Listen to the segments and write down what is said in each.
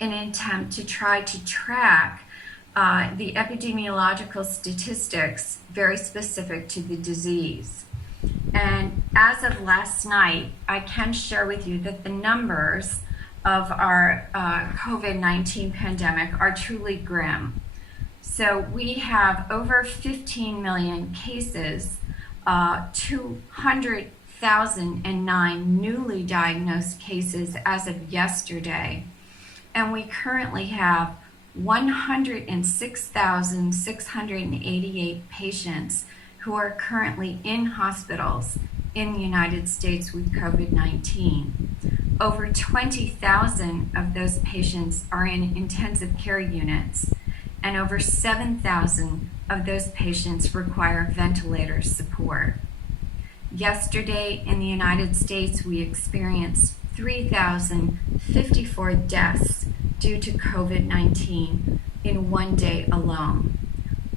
in an attempt to try to track the epidemiological statistics very specific to the disease. And as of last night, I can share with you that the numbers of our COVID-19 pandemic are truly grim. So we have over 15 million cases, 200,009 newly diagnosed cases as of yesterday, and we currently have 106,688 patients who are currently in hospitals in the United States with COVID-19. Over 20,000 of those patients are in intensive care units, and over 7,000 of those patients require ventilator support. Yesterday in the United States, we experienced 3,054 deaths due to COVID-19 in one day alone.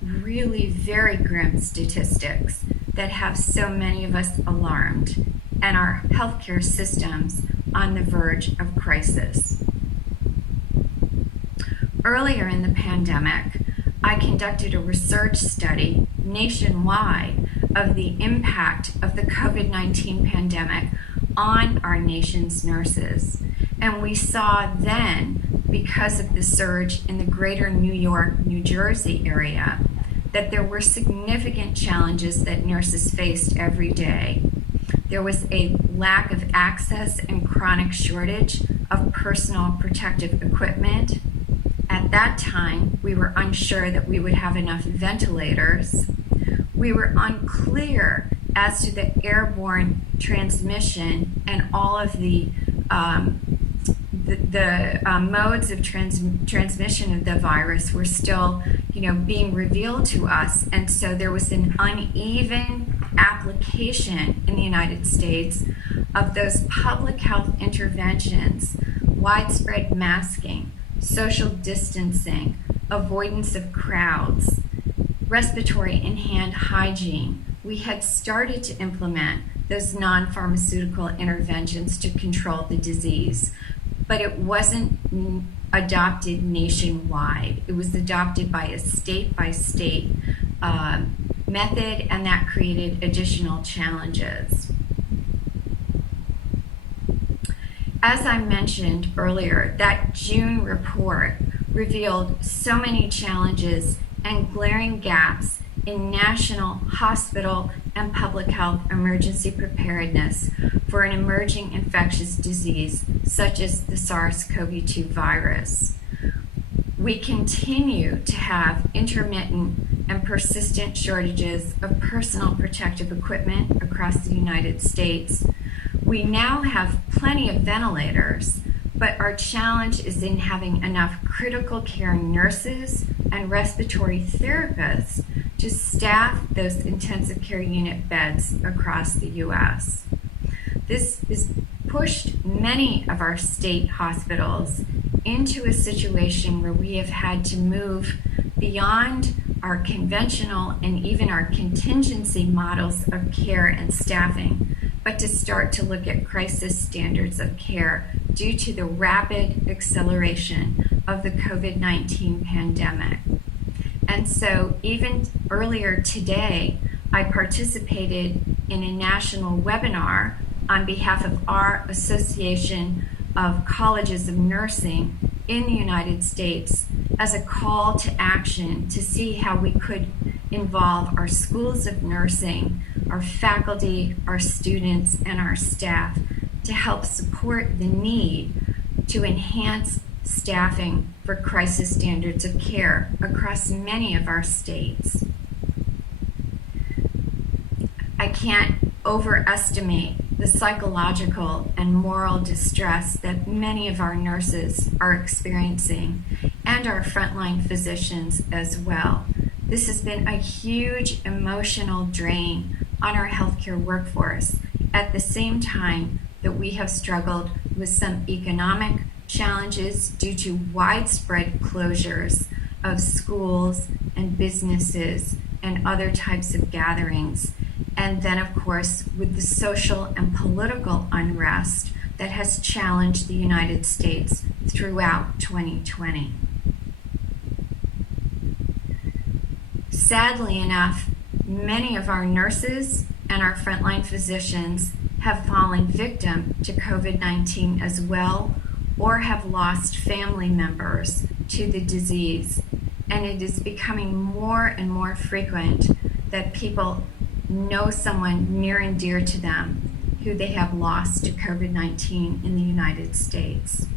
Really very grim statistics that have so many of us alarmed, and our healthcare systems on the verge of crisis. Earlier in the pandemic, I conducted a research study nationwide of the impact of the COVID-19 pandemic on our nation's nurses. And we saw then, because of the surge in the greater New York, New Jersey area, that there were significant challenges that nurses faced every day. There was a lack of access and chronic shortage of personal protective equipment. At that time, we were unsure that we would have enough ventilators. We were unclear as to the airborne transmission, and all of the modes of transmission of the virus were still, being revealed to us. And so there was an uneven application in the United States of those public health interventions, widespread masking, social distancing, avoidance of crowds, respiratory and hand hygiene. We had started to implement those non-pharmaceutical interventions to control the disease, but it wasn't adopted nationwide. It was adopted by a state-by-state method, and that created additional challenges. As I mentioned earlier, that June report revealed so many challenges and glaring gaps in national hospital and public health emergency preparedness for an emerging infectious disease such as the SARS-CoV-2 virus. We continue to have intermittent and persistent shortages of personal protective equipment across the United States. We now have plenty of ventilators, but our challenge is in having enough critical care nurses and respiratory therapists to staff those intensive care unit beds across the U.S. This has pushed many of our state hospitals into a situation where we have had to move beyond our conventional and even our contingency models of care and staffing, but to start to look at crisis standards of care due to the rapid acceleration of the COVID-19 pandemic. And so even earlier today, I participated in a national webinar on behalf of our Association of Colleges of Nursing in the United States as a call to action to see how we could involve our schools of nursing, our faculty, our students, and our staff to help support the need to enhance staffing for crisis standards of care across many of our states. I can't overestimate the psychological and moral distress that many of our nurses are experiencing, and our frontline physicians as well. This has been a huge emotional drain on our healthcare workforce at the same time that we have struggled with some economic challenges due to widespread closures of schools and businesses and other types of gatherings. And then, of course, with the social and political unrest that has challenged the United States throughout 2020. Sadly enough, many of our nurses and our frontline physicians have fallen victim to COVID-19 as well, or have lost family members to the disease. And it is becoming more and more frequent that people know someone near and dear to them who they have lost to COVID-19 in the United States.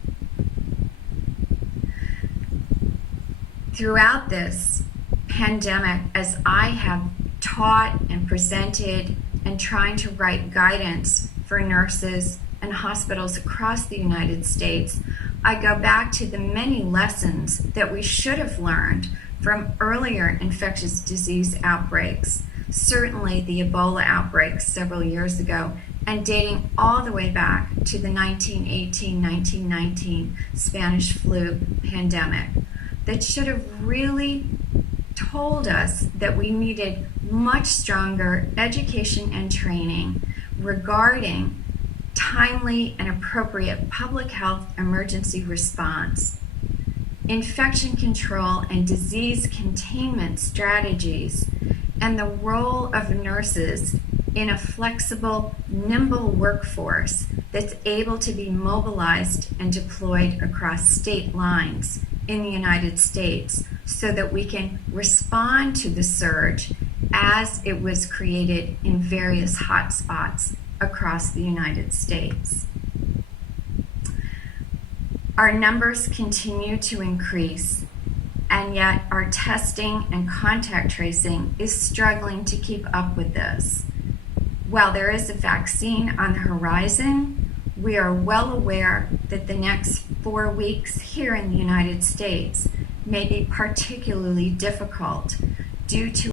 Throughout this pandemic, as I have taught and presented and trying to write guidance for nurses and hospitals across the United States, I go back to the many lessons that we should have learned from earlier infectious disease outbreaks, certainly the Ebola outbreak several years ago, and dating all the way back to the 1918-1919 Spanish flu pandemic, that should have really told us that we needed much stronger education and training regarding timely and appropriate public health emergency response, infection control and disease containment strategies, and the role of nurses in a flexible, nimble workforce that's able to be mobilized and deployed across state lines in the United States so that we can respond to the surge as it was created in various hotspots across the United States. Our numbers continue to increase, and yet our testing and contact tracing is struggling to keep up with this. While there is a vaccine on the horizon, we are well aware that the next 4 weeks here in the United States may be particularly difficult due to